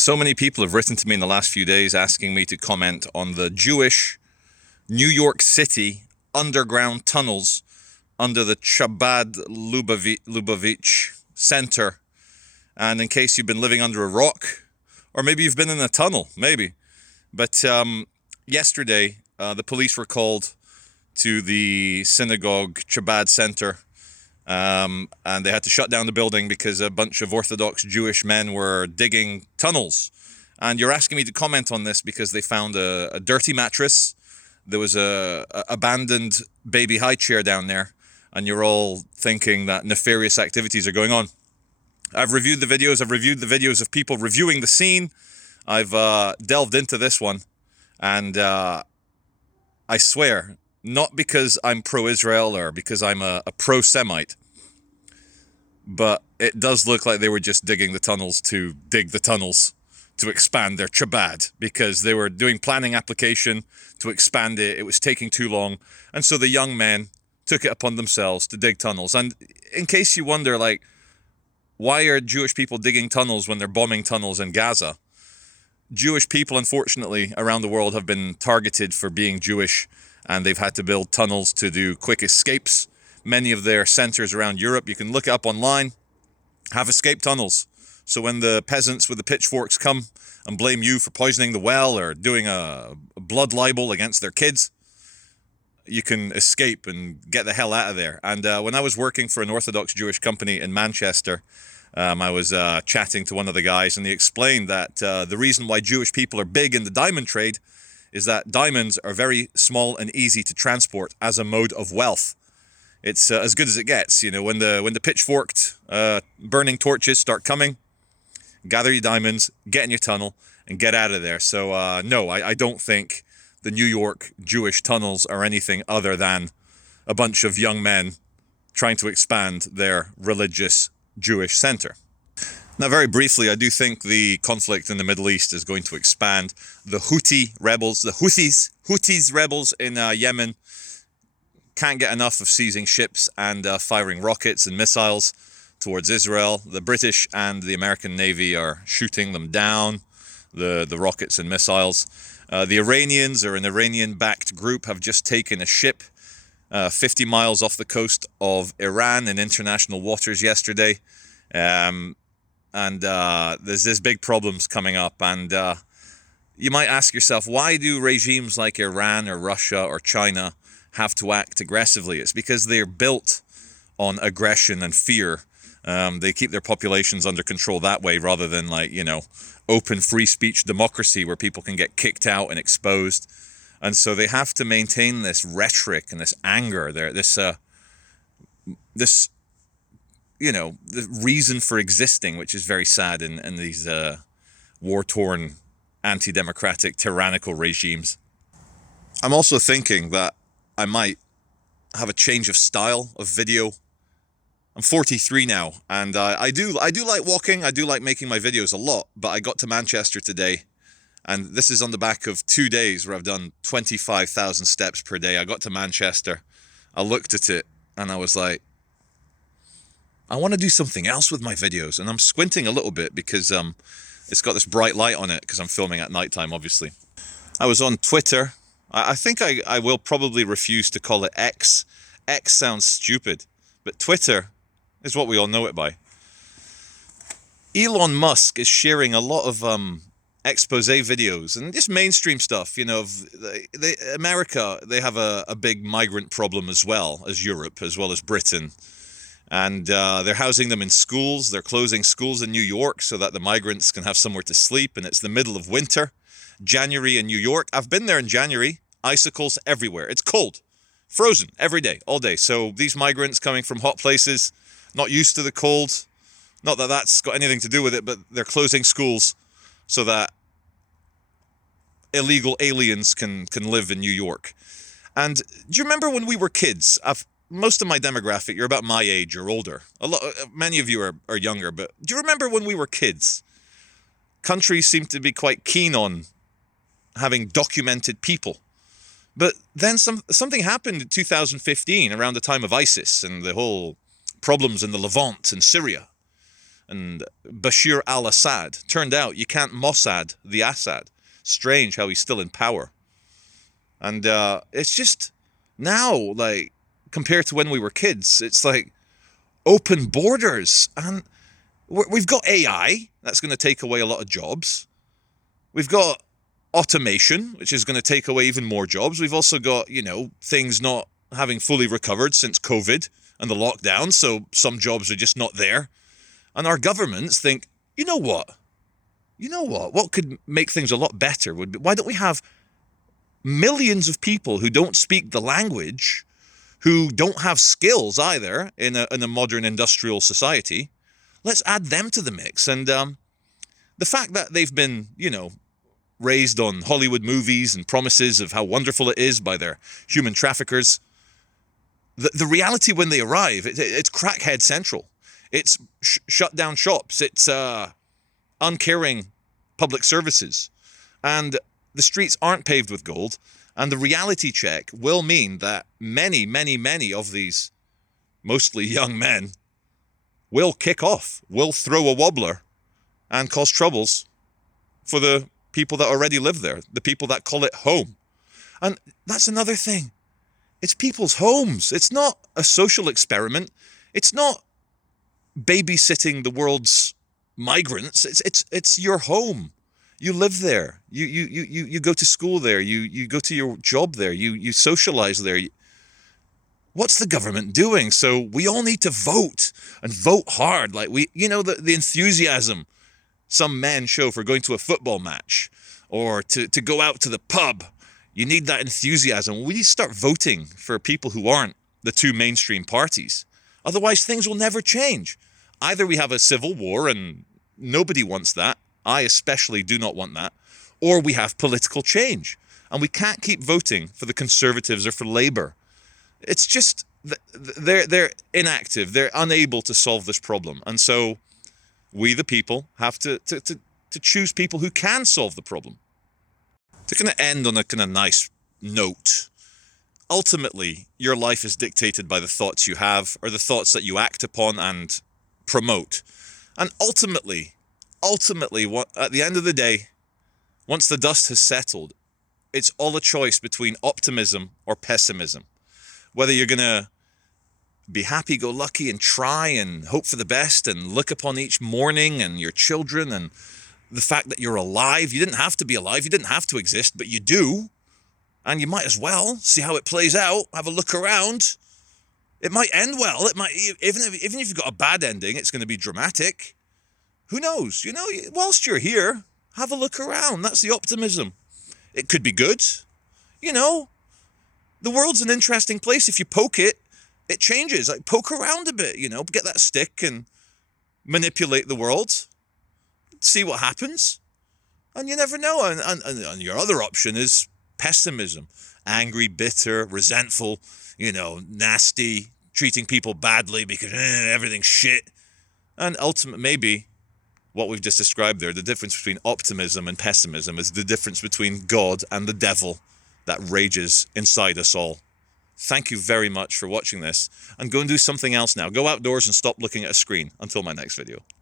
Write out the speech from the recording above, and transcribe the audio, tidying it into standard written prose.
So many people have written to me in the last few days asking me to comment on the Jewish New York City underground tunnels under the Chabad Lubavitch Center. And in case you've been living under a rock, or maybe you've been in a tunnel, maybe. But yesterday, the police were called to the synagogue Chabad Center, and they had to shut down the building because a bunch of Orthodox Jewish men were digging tunnels. And you're asking me to comment on this because they found a dirty mattress. There was a abandoned baby high chair down there, and you're all thinking that nefarious activities are going on. I've reviewed the videos. I've reviewed the videos of people reviewing the scene. I've delved into this one, and I swear, not because I'm pro-Israel or because I'm a pro-Semite, but it does look like they were just digging the tunnels to dig the tunnels to expand their Chabad, because they were doing planning application to expand it. It was taking too long, and so the young men took it upon themselves to dig tunnels. And in case you wonder, like, why are Jewish people digging tunnels when they're bombing tunnels in Gaza? Jewish people, unfortunately, around the world have been targeted for being Jewish, and they've had to build tunnels to do quick escapes. Many of their centers around Europe, you can look it up online, have escape tunnels. So when the peasants with the pitchforks come and blame you for poisoning the well or doing a blood libel against their kids, you can escape and get the hell out of there. And when I was working for an Orthodox Jewish company in Manchester, I was chatting to one of the guys, and he explained that the reason why Jewish people are big in the diamond trade is that diamonds are very small and easy to transport as a mode of wealth. It's as good as it gets. You know, when the pitchforked burning torches start coming, gather your diamonds, get in your tunnel, and get out of there. So no, I don't think the New York Jewish tunnels are anything other than a bunch of young men trying to expand their religious Jewish center. Now, very briefly, I do think the conflict in the Middle East is going to expand. The Houthis rebels in Yemen can't get enough of seizing ships and firing rockets and missiles towards Israel. The British and the American Navy are shooting them down, the rockets and missiles. The Iranians, or an Iranian-backed group, have just taken a ship 50 miles off the coast of Iran in international waters yesterday. And there's big problems coming up. And you might ask yourself, why do regimes like Iran or Russia or China have to act aggressively? It's because they're built on aggression and fear. They keep their populations under control that way, rather than, like, you know, open free speech democracy where people can get kicked out and exposed. And so they have to maintain this rhetoric and this anger there, this you know, the reason for existing, which is very sad in these war-torn, anti-democratic, tyrannical regimes. I'm also thinking that I might have a change of style of video. I'm 43 now, and I do like walking. I do like making my videos a lot, but I got to Manchester today, and this is on the back of 2 days where I've done 25,000 steps per day. I got to Manchester, I looked at it, and I was like, I want to do something else with my videos. And I'm squinting a little bit because it's got this bright light on it, because I'm filming at nighttime, obviously. I was on Twitter. I think I will probably refuse to call it X. X sounds stupid, but Twitter is what we all know it by. Elon Musk is sharing a lot of expose videos and just mainstream stuff. You know, America, they have a big migrant problem as well as Europe, as well as Britain. And they're housing them in schools. They're closing schools in New York so that the migrants can have somewhere to sleep. And it's the middle of winter, January in New York. I've been there in January. Icicles everywhere. It's cold, frozen every day, all day. So these migrants coming from hot places, not used to the cold. Not that that's got anything to do with it, but they're closing schools so that illegal aliens can live in New York. And do you remember when we were kids? Most of my demographic, you're about my age or older. Many of you are younger, but do you remember when we were kids? Countries seemed to be quite keen on having documented people. But then something happened in 2015, around the time of ISIS and the whole problems in the Levant and Syria. and Bashir al-Assad. Turned out you can't Mossad the Assad. Strange how he's still in power. And it's just now, like, compared to when we were kids, it's like open borders. And we've got AI, that's going to take away a lot of jobs. We've got automation, which is going to take away even more jobs. We've also got, you know, things not having fully recovered since COVID and the lockdown, so some jobs are just not there. And our governments think, you know what? What could make things a lot better would be, why don't we have millions of people who don't speak the language, who don't have skills either in a modern industrial society? Let's add them to the mix. And the fact that they've been, you know, raised on Hollywood movies and promises of how wonderful it is by their human traffickers, the reality when they arrive, it's crackhead central. It's shut down shops. It's uncaring public services. And the streets aren't paved with gold. And the reality check will mean that many, many, many of these mostly young men will kick off, will throw a wobbler and cause troubles for the people that already live there, the people that call it home. And that's another thing. It's people's homes. It's not a social experiment. It's not babysitting the world's migrants. It's your home. You live there. You go to school there. You go to your job there. You socialize there. What's the government doing? So we all need to vote, and vote hard. Like, the enthusiasm some men show for going to a football match or to go out to the pub. You need that enthusiasm. We need to start voting for people who aren't the two mainstream parties. Otherwise, things will never change. Either we have a civil war, and nobody wants that. I especially do not want that. Or we have political change. And we can't keep voting for the Conservatives or for Labour. It's just, they're inactive. They're unable to solve this problem. And so we, the people, have to choose people who can solve the problem. To kind of end on a kind of nice note, ultimately, your life is dictated by the thoughts you have, or the thoughts that you act upon and promote. And ultimately, at the end of the day, once the dust has settled, it's all a choice between optimism or pessimism. Whether you're going to be happy-go-lucky and try and hope for the best and look upon each morning and your children and the fact that you're alive. You didn't have to be alive. You didn't have to exist, but you do. And you might as well see how it plays out. Have a look around. It might end well. It might, even if you've got a bad ending, it's going to be dramatic. Who knows? Whilst you're here, have a look around. That's the optimism. It could be good. The world's an interesting place. If you poke it, it changes. Like, poke around a bit, get that stick and manipulate the world. See what happens. And you never know. And your other option is pessimism. Angry, bitter, resentful, nasty, treating people badly because everything's shit. And ultimately, maybe what we've just described there, the difference between optimism and pessimism is the difference between God and the devil that rages inside us all. Thank you very much for watching this. And go and do something else now. Go outdoors and stop looking at a screen. Until my next video.